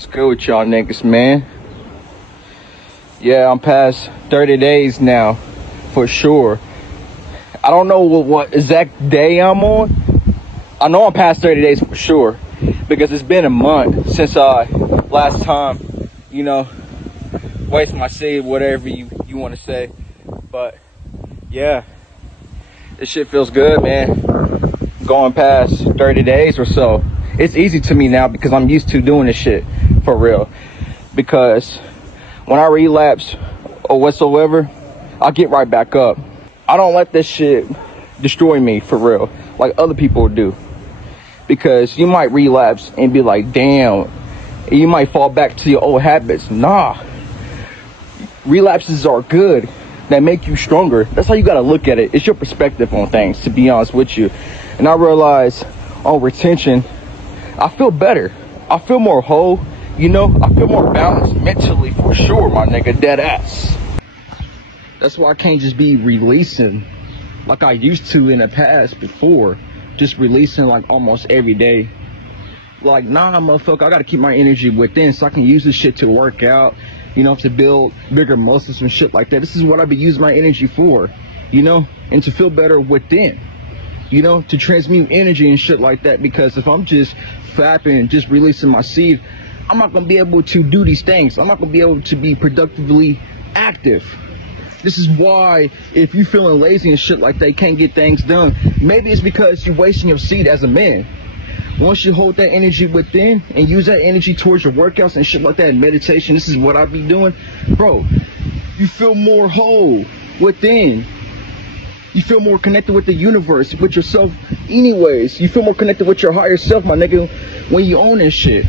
What's good with y'all niggas, man? Yeah, I'm past 30 days now, for sure. I don't know what exact day I'm on. I know I'm past 30 days for sure, because it's been a month since last time, waste my seed, whatever you want to say. But yeah, this shit feels good, man. Going past 30 days or so. It's easy to me now because I'm used to doing this shit for real. Because when I relapse or whatsoever, I get right back up. I don't let this shit destroy me for real, like other people do. Because you might relapse and be like, damn, you might fall back to your old habits. Nah, relapses are good. That make you stronger. That's how you gotta look at it. It's your perspective on things, to be honest with you. And I realize on retention, I feel better. I feel more whole, I feel more balanced mentally for sure, my nigga, dead ass. That's why I can't just be releasing like I used to in the past before. Just releasing like almost every day. Like, nah, motherfucker, I gotta keep my energy within so I can use this shit to work out, to build bigger muscles and shit like that. This is what I be using my energy for, and to feel better within, to transmute energy and shit like that. Because if I'm just fapping, just releasing my seed, I'm not gonna be able to do these things. I'm not gonna be able to be productively active. This is why if you feeling lazy and shit like that, you can't get things done. Maybe it's because you're wasting your seed as a man. Once you hold that energy within and use that energy towards your workouts and shit like that, and meditation, this is what I be doing, bro. You feel more whole within. You feel more connected with the universe, with yourself anyways. You feel more connected with your higher self, my nigga, when you own this shit.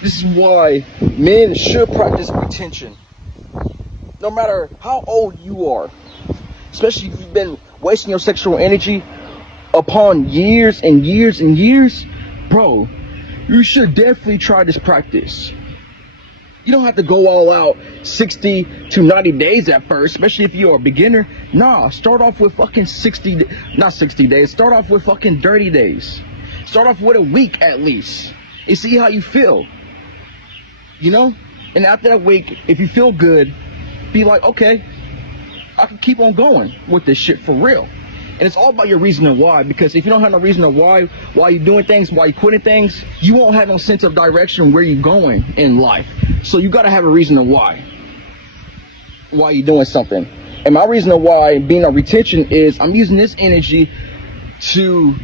This is why men should practice retention. No matter how old you are, especially if you've been wasting your sexual energy upon years and years and years, bro, you should definitely try this practice. You don't have to go all out 60 to 90 days at first, especially if you're a beginner. Nah, start off with fucking not 60 days, start off with fucking 30 days. Start off with a week at least and see how you feel, And after that week, if you feel good, be like, okay, I can keep on going with this shit for real. And it's all about your reason and why, because if you don't have no reason of why you're doing things, why you're quitting things, you won't have no sense of direction where you're going in life. So you got to have a reason of why you're doing something. And my reason of why being on retention is I'm using this energy to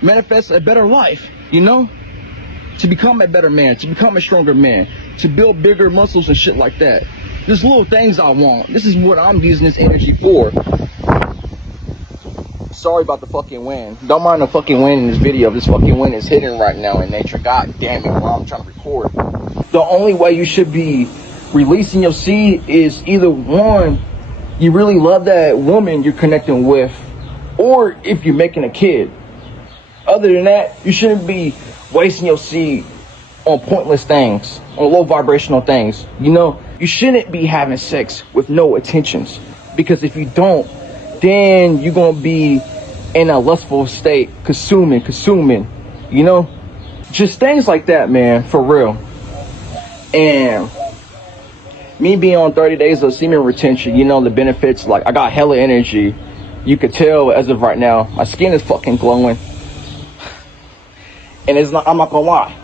manifest a better life, to become a better man, to become a stronger man, to build bigger muscles and shit like that. There's little things I want. This is what I'm using this energy for. Sorry about the fucking wind. Don't mind the fucking wind in this video. This fucking wind is hitting right now in nature. God damn it, while I'm trying to record. The only way you should be releasing your seed is either one, you really love that woman you're connecting with, or if you're making a kid. Other than that, you shouldn't be wasting your seed on pointless things, on low vibrational things. You shouldn't be having sex with no intentions, because if you don't, then you're gonna be in a lustful state, consuming, just things like that, man, for real. And me being on 30 days of semen retention, the benefits, like I got hella energy. You could tell as of right now, my skin is fucking glowing. And I'm not gonna lie,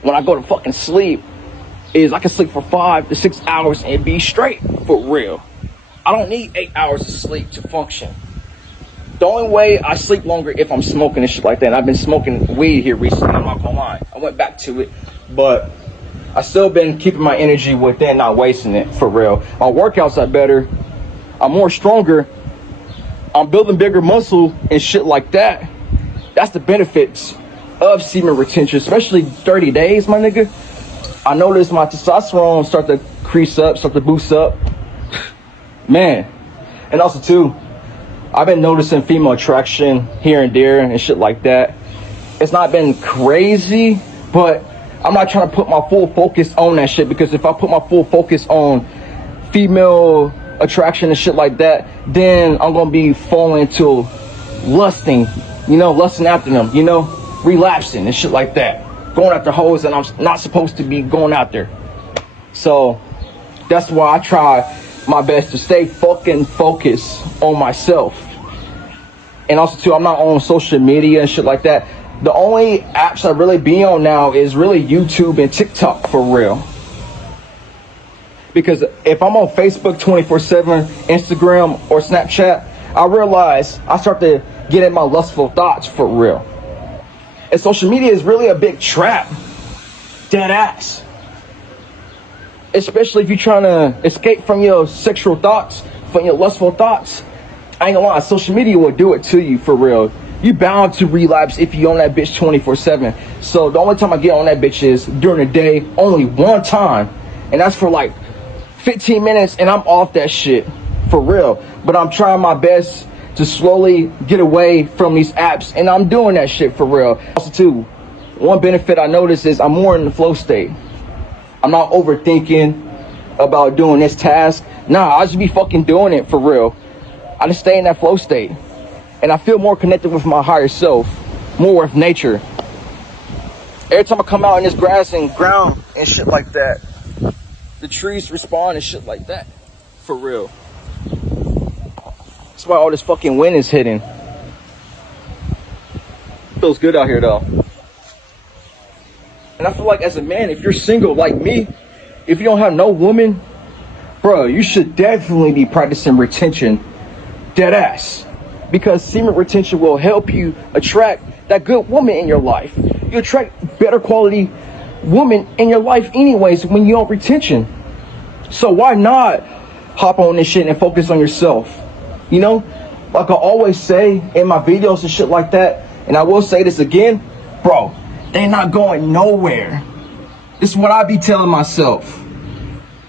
when I go to fucking sleep, I can sleep for 5 to 6 hours and be straight, for real. I don't need 8 hours of sleep to function. The only way I sleep longer if I'm smoking and shit like that. And I've been smoking weed here recently, I'm not gonna lie. I went back to it, but I still been keeping my energy within, not wasting it, for real. My workouts are better. I'm more stronger. I'm building bigger muscle and shit like that. That's the benefits of semen retention, especially 30 days, my nigga. I noticed my testosterone start to crease up, start to boost up. Man. And also too, I've been noticing female attraction here and there and shit like that. It's not been crazy, but I'm not trying to put my full focus on that shit, because if I put my full focus on female attraction and shit like that, then I'm gonna be falling into lusting, lusting after them, relapsing and shit like that. going after hoes and I'm not supposed to be going out there. So that's why I try my best to stay fucking focused on myself. And also too, I'm not on social media and shit like that. The only apps I really be on now is really YouTube and TikTok for real. Because if I'm on Facebook 24/7, Instagram or Snapchat, I realize I start to get in my lustful thoughts for real. And social media is really a big trap. Dead ass. Especially if you're trying to escape from your sexual thoughts, from your lustful thoughts. I ain't gonna lie, social media will do it to you for real. You bound to relapse if you on that bitch 24/7. So the only time I get on that bitch is during the day, only one time. And that's for like 15 minutes and I'm off that shit for real. But I'm trying my best to slowly get away from these apps and I'm doing that shit for real. Also too, one benefit I noticed is I'm more in the flow state. I'm not overthinking about doing this task. Nah, I just be fucking doing it for real. I just stay in that flow state. And I feel more connected with my higher self, more with nature. Every time I come out in this grass and ground and shit like that, the trees respond and shit like that, for real. That's why all this fucking wind is hitting. Feels good out here though. And I feel like as a man, if you're single like me, if you don't have no woman, bro, you should definitely be practicing retention. Dead ass. Because semen retention will help you attract that good woman in your life. You attract better quality woman in your life anyways when you're on retention. So why not hop on this shit and focus on yourself? You know, like I always say in my videos and shit like that, and I will say this again, bro, they're not going nowhere. This is what I be telling myself.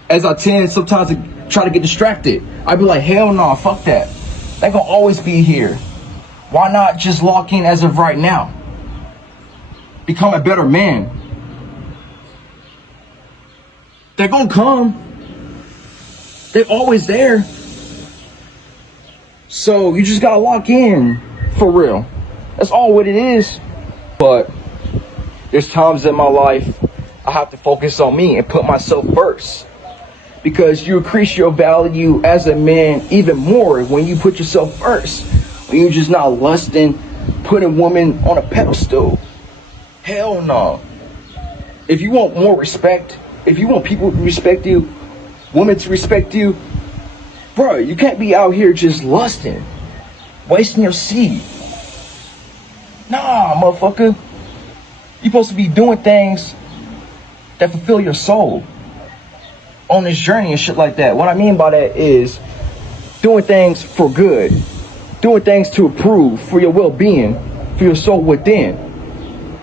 As I tend sometimes to try to get distracted. I be like, hell no, fuck that. They're gonna always be here. Why not just lock in as of right now? Become a better man. They're gonna come. They're always there. So you just gotta lock in for real. That's all what it is. But there's times in my life I have to focus on me and put myself first. Because you increase your value as a man even more when you put yourself first. When you're just not lusting, putting women on a pedestal. Hell no. If you want more respect, if you want people to respect you, women to respect you, bro, you can't be out here just lusting, wasting your seed. Nah, motherfucker. You're supposed to be doing things that fulfill your soul on this journey and shit like that. What I mean by that is doing things for good, doing things to improve for your well-being, for your soul within,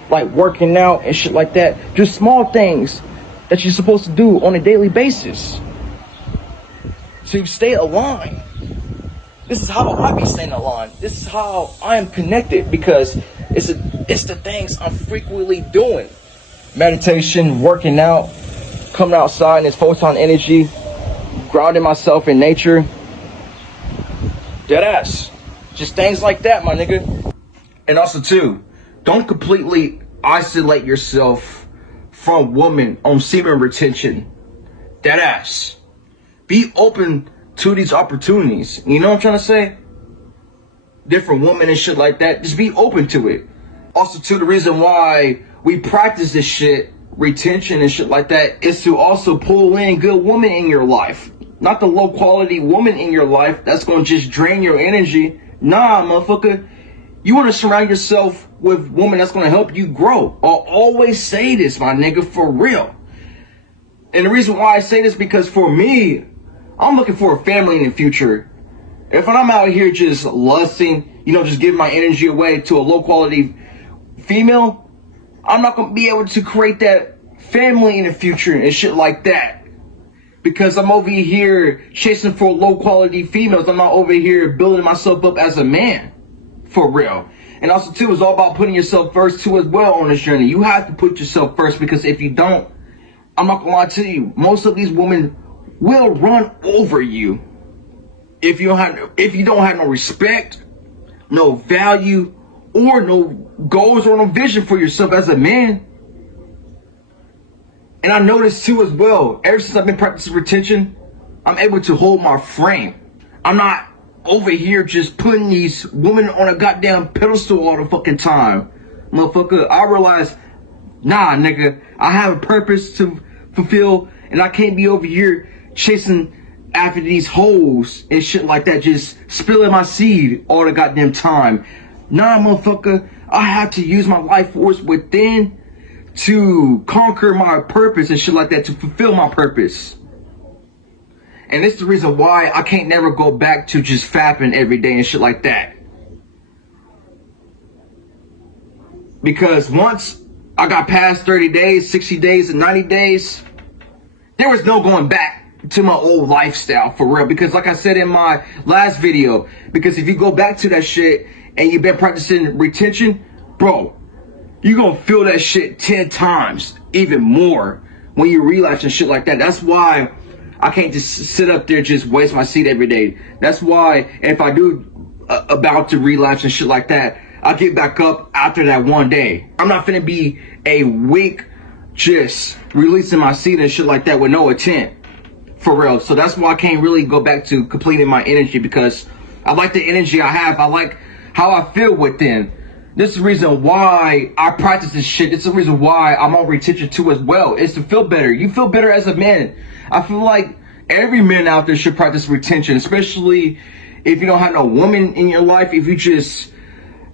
like working out and shit like that. Just small things that you're supposed to do on a daily basis to stay aligned. This is how I be staying aligned. This is how I am connected, because it's the things I'm frequently doing. Meditation, working out, coming outside in this photon energy, grounding myself in nature. Deadass. Just things like that, my nigga. And also too, don't completely isolate yourself from women on semen retention. Deadass. Be open to these opportunities. You know what I'm trying to say? Different women and shit like that. Just be open to it. Also too, the reason why we practice this shit, retention and shit like that, is to also pull in good women in your life. Not the low quality woman in your life that's gonna just drain your energy. Nah, motherfucker. You wanna surround yourself with women that's gonna help you grow. I'll always say this, my nigga, for real. And the reason why I say this, because for me, I'm looking for a family in the future. If I'm out here just lusting, you know, just giving my energy away to a low quality female, I'm not going to be able to create that family in the future and shit like that. Because I'm over here chasing for low quality females. I'm not over here building myself up as a man. For real. And also too, it's all about putting yourself first too as well on this journey. You have to put yourself first, because if you don't, I'm not going to lie to you, most of these women will run over you. If you don't have no respect, no value, or no goals or no vision for yourself as a man, And I noticed too as well, ever since I've been practicing retention, I'm able to hold my frame. I'm not over here just putting these women on a goddamn pedestal all the fucking time. Motherfucker, I realize, nah, nigga, I have a purpose to fulfill, and I can't be over here chasing after these hoes and shit like that, just spilling my seed all the goddamn time. Nah, motherfucker, I have to use my life force within to conquer my purpose and shit like that, to fulfill my purpose. And it's the reason why I can't never go back to just fapping every day and shit like that. Because once I got past 30 days, 60 days, and 90 days, there was no going back to my old lifestyle, for real. Because like I said in my last video, because if you go back to that shit and you've been practicing retention, bro, you're gonna feel that shit 10 times, even more, when you relapse and shit like that. That's why I can't just sit up there just waste my seed every day. That's why if I do about to relapse and shit like that, I'll get back up after that one day. I'm not finna be a week just releasing my seed and shit like that with no intent, for real. So that's why I can't really go back to completing my energy, because I like the energy I have. I like how I feel within. This is the reason why I practice this shit. This is the reason why I'm on retention too as well. It's to feel better. You feel better as a man. I feel like every man out there should practice retention, especially if you don't have no woman in your life, if you just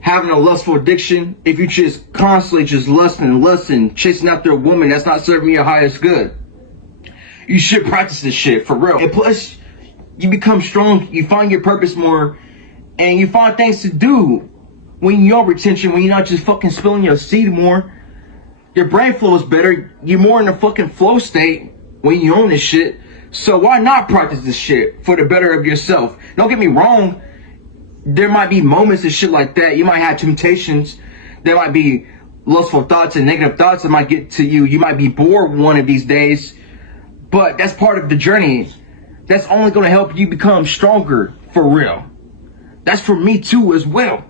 having a lustful addiction, if you just constantly just lusting, chasing after a woman that's not serving your highest good. You should practice this shit, for real. And plus, you become strong, you find your purpose more, and you find things to do when you're on retention, when you're not just fucking spilling your seed more. Your brain flow is better. You're more in a fucking flow state when you own this shit. So why not practice this shit for the better of yourself? Don't get me wrong. There might be moments and shit like that. You might have temptations. There might be lustful thoughts and negative thoughts that might get to you. You might be bored one of these days. But that's part of the journey. That's only going to help you become stronger, for real. That's for me too as well.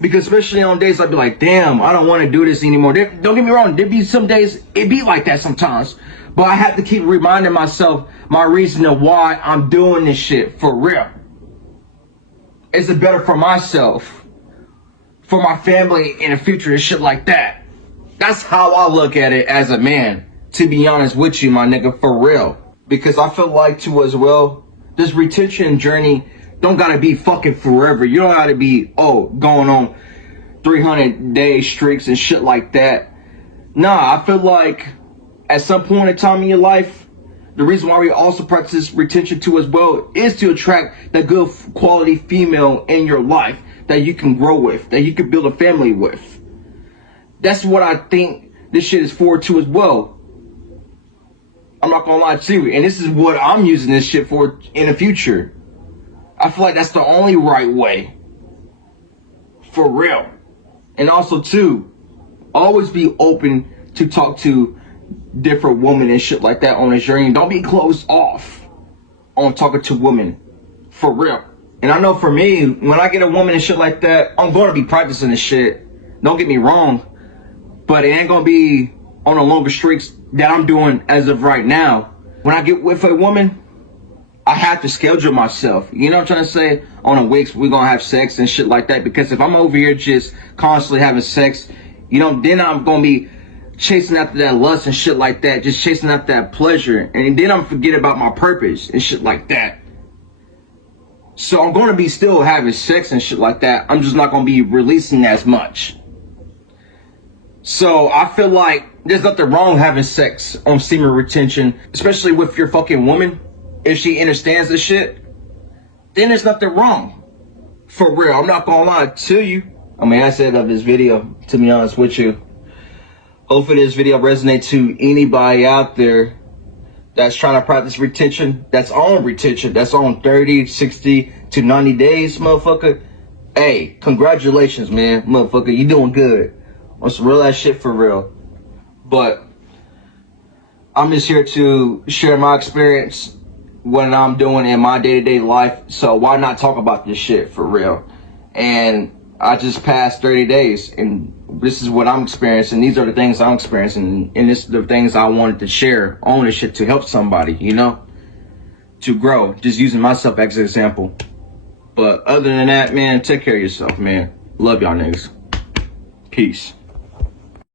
Because especially on days I'd be like, damn, I don't want to do this anymore. Don't get me wrong, there be some days, it be like that sometimes. But I have to keep reminding myself my reason of why I'm doing this shit, for real. Is it better for myself, for my family in the future and shit like that? That's how I look at it as a man, to be honest with you, my nigga, for real. Because I feel like too as well, this retention journey don't gotta be fucking forever. You don't gotta be, going on 300-day streaks and shit like that. Nah, I feel like at some point in time in your life, the reason why we also practice retention too as well is to attract that good quality female in your life that you can grow with, that you can build a family with. That's what I think this shit is for too as well. I'm not gonna lie to you, and this is what I'm using this shit for in the future. I feel like that's the only right way. For real. And also too, always be open to talk to different women and shit like that on this journey. Don't be closed off on talking to women. For real. And I know for me, when I get a woman and shit like that, I'm going to be practicing this shit. Don't get me wrong. But it ain't going to be on the longer streaks that I'm doing as of right now. When I get with a woman, I have to schedule myself. You know what I'm trying to say? On the weeks we're gonna have sex and shit like that. Because if I'm over here just constantly having sex, then I'm gonna be chasing after that lust and shit like that. Just chasing after that pleasure. And then I'm forget about my purpose and shit like that. So I'm gonna be still having sex and shit like that. I'm just not gonna be releasing as much. So I feel like there's nothing wrong having sex on semen retention, especially with your fucking woman. If she understands this shit, then there's nothing wrong. For real, I'm not gonna lie to you. I mean, I said of this video, to be honest with you. Hopefully this video resonates to anybody out there that's trying to practice retention, that's on 30, 60 to 90 days, motherfucker. Hey, congratulations, man, motherfucker, you doing good. On some real ass shit, for real. But I'm just here to share my experience, what I'm doing in my day-to-day life. So why not talk about this shit, for real? And I just passed 30 days, and this is what I'm experiencing. These are the things I'm experiencing, and this is the things I wanted to share on this shit to help somebody, you know, to grow. Just using myself as an example. But other than that, man, take care of yourself, man. Love y'all niggas. Peace.